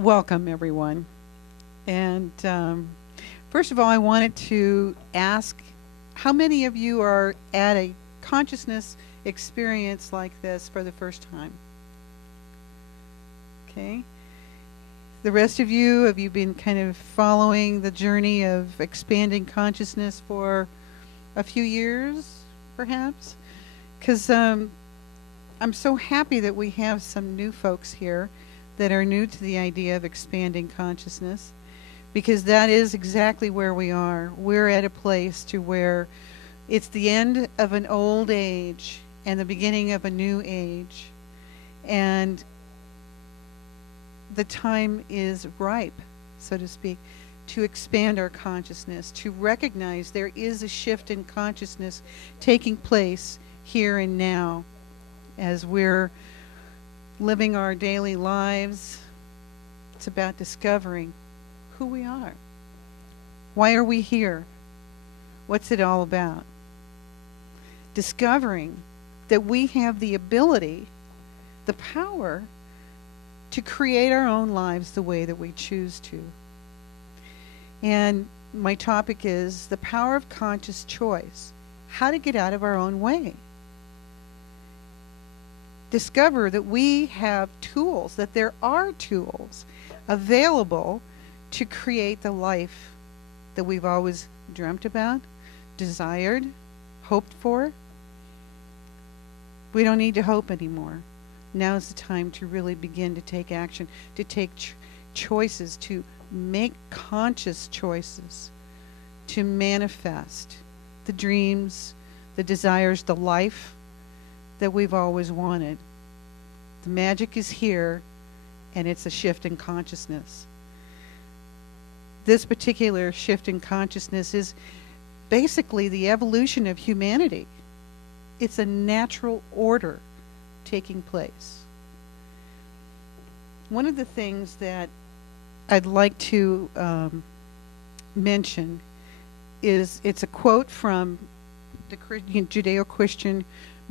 Welcome, everyone. And first of all, I wanted to ask how many of you are at a consciousness experience like this for the first time? Okay. The rest of you, have you been kind of following the journey of expanding consciousness for a few years, perhaps? Because I'm so happy that we have some new folks here that are new to the idea of expanding consciousness, because that is exactly where we are. We're at a place to where it's the end of an old age and the beginning of a new age, and the time is ripe, so to speak, to expand our consciousness, to recognize there is a shift in consciousness taking place here and now as we're living our daily lives. It's about discovering who we are. Why are we here? What's it all about? Discovering that we have the ability, the power, to create our own lives the way that we choose to. And my topic is the power of conscious choice, how to get out of our own way. Discover that we have tools, that there are tools available to create the life that we've always dreamt about, desired, hoped for. We don't need to hope anymore. Now is the time to really begin to take action, to take choices, to make conscious choices, to manifest the dreams, the desires, the life that we've always wanted. The magic is here, and it's a shift in consciousness. This particular shift in consciousness is basically the evolution of humanity. It's a natural order taking place. One of the things that I'd like to mention is it's a quote from the Judeo-Christian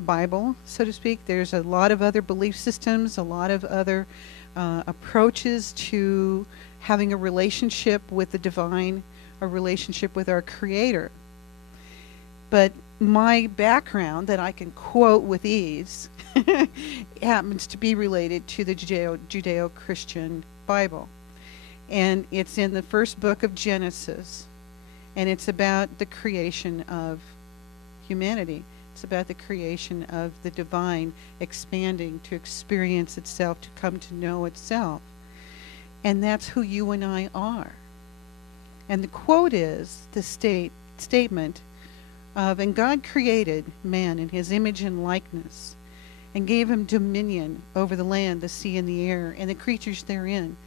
Bible, so to speak. There's a lot of other belief systems, a lot of other approaches to having a relationship with the divine, a relationship with our Creator. But my background that I can quote with ease happens to be related to the Judeo-Christian Bible. And it's in the first book of Genesis. And it's about the creation of humanity. It's about the creation of the divine expanding to experience itself, to come to know itself. And that's who you and I are. And the quote is the statement of, and God created man in his image and likeness, and gave him dominion over the land, the sea, and the air, and the creatures therein.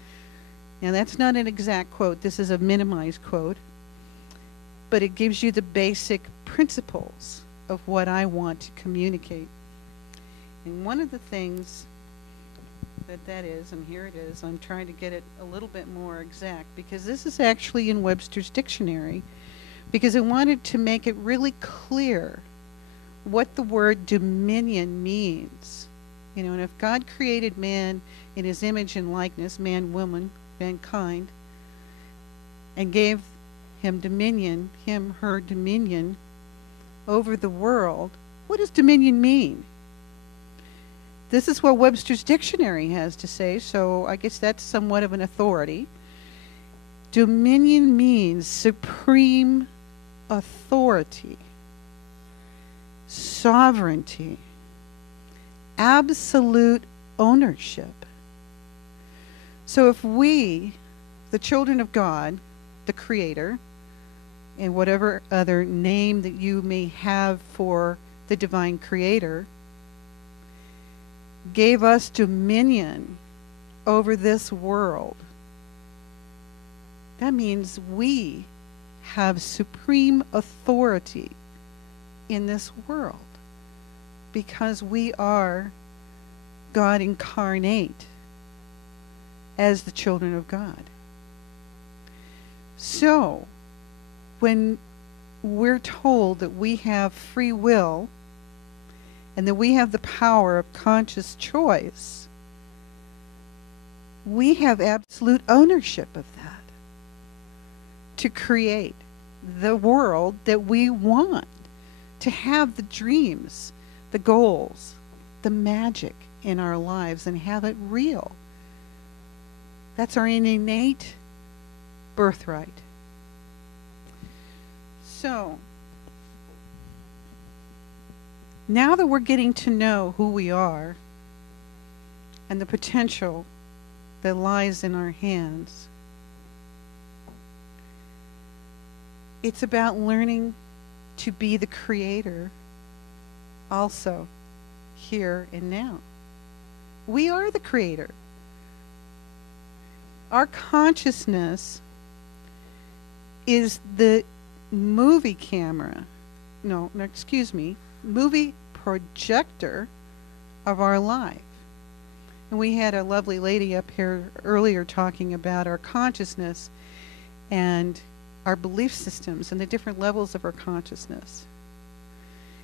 Now that's not an exact quote. This is a minimized quote. But it gives you the basic principles of what I want to communicate. And one of the things that is, and here it is, I'm trying to get it a little bit more exact, because this is actually in Webster's dictionary, because I wanted to make it really clear what the word dominion means. You know, and if God created man in his image and likeness, man, woman, mankind, and gave him dominion, him, her dominion over the world, what does dominion mean? This is what Webster's dictionary has to say, so I guess that's somewhat of an authority. Dominion means supreme authority, sovereignty, absolute ownership. So if we, the children of God, the Creator, and whatever other name that you may have for the divine Creator, gave us dominion over this world, that means we have supreme authority in this world, because we are God incarnate as the children of God. So, when we're told that we have free will and that we have the power of conscious choice, We have absolute ownership of that to create the world that we want, to have the dreams, the goals, the magic in our lives and have it real. That's our innate birthright. So, now that we're getting to know who we are and the potential that lies in our hands, it's about learning to be the creator also here and now. We are the creator. Our consciousness is the movie camera. Movie projector of our life. And we had a lovely lady up here earlier talking about our consciousness and our belief systems and the different levels of our consciousness.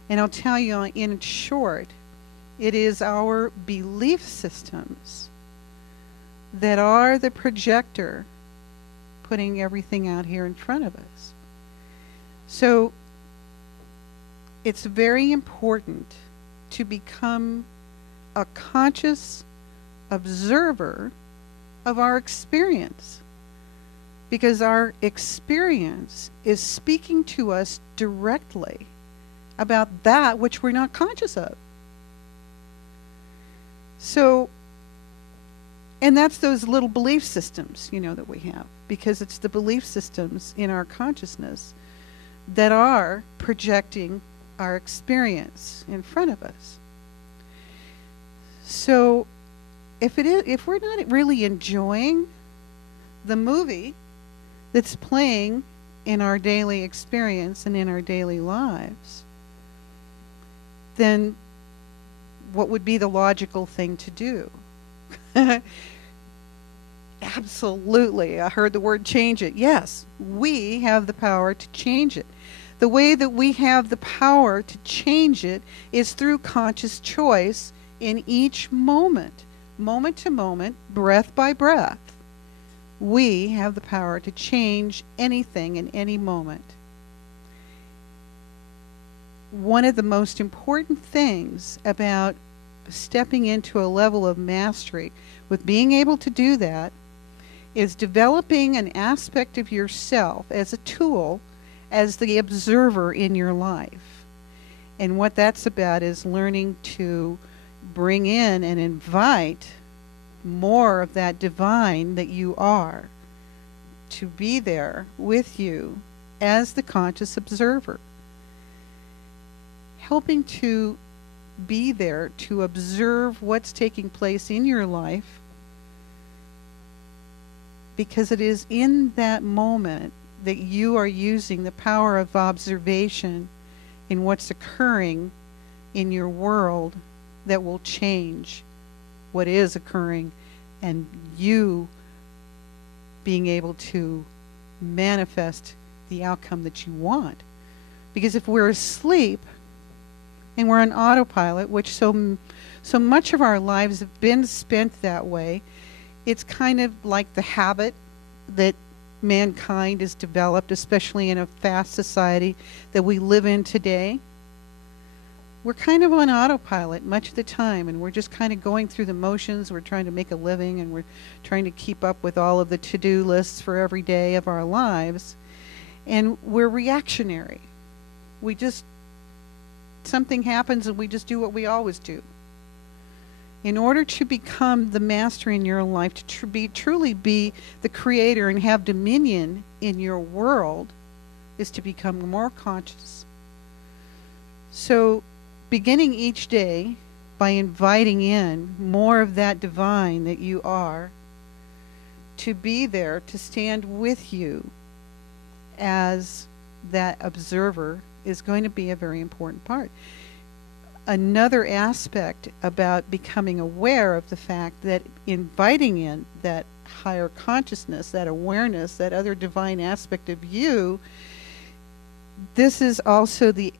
And I'll tell you in short, it is our belief systems that are the projector putting everything out here in front of us. So it's very important to become a conscious observer of our experience, because our experience is speaking to us directly about that which we're not conscious of. So, and that's those little belief systems, that we have, because it's the belief systems in our consciousness that are projecting our experience in front of us. So, if we're not really enjoying the movie that's playing in our daily experience and in our daily lives, then what would be the logical thing to do? Absolutely. I heard the word change it. Yes, we have the power to change it. The way that we have the power to change it is through conscious choice in each moment, moment to moment, breath by breath. We have the power to change anything in any moment. One of the most important things about stepping into a level of mastery with being able to do that is developing an aspect of yourself as a tool, as the observer in your life. And what that's about is learning to bring in and invite more of that divine that you are to be there with you as the conscious observer. Helping to be there to observe what's taking place in your life, because it is in that moment that you are using the power of observation in what's occurring in your world that will change what is occurring, and you being able to manifest the outcome that you want. Because if we're asleep and we're on autopilot, which so much of our lives have been spent that way, it's kind of like the habit that mankind has developed, especially in a fast society that we live in today. We're kind of on autopilot much of the time, and we're just kind of going through the motions. We're trying to make a living, and we're trying to keep up with all of the to-do lists for every day of our lives. And we're reactionary. Something happens and we just do what we always do. In order to become the master in your life, to truly be the creator and have dominion in your world, is to become more conscious. So, beginning each day by inviting in more of that divine that you are, to be there, to stand with you as that observer, is going to be a very important part. Another aspect about becoming aware of the fact that inviting in that higher consciousness, that awareness, that other divine aspect of you, this is also the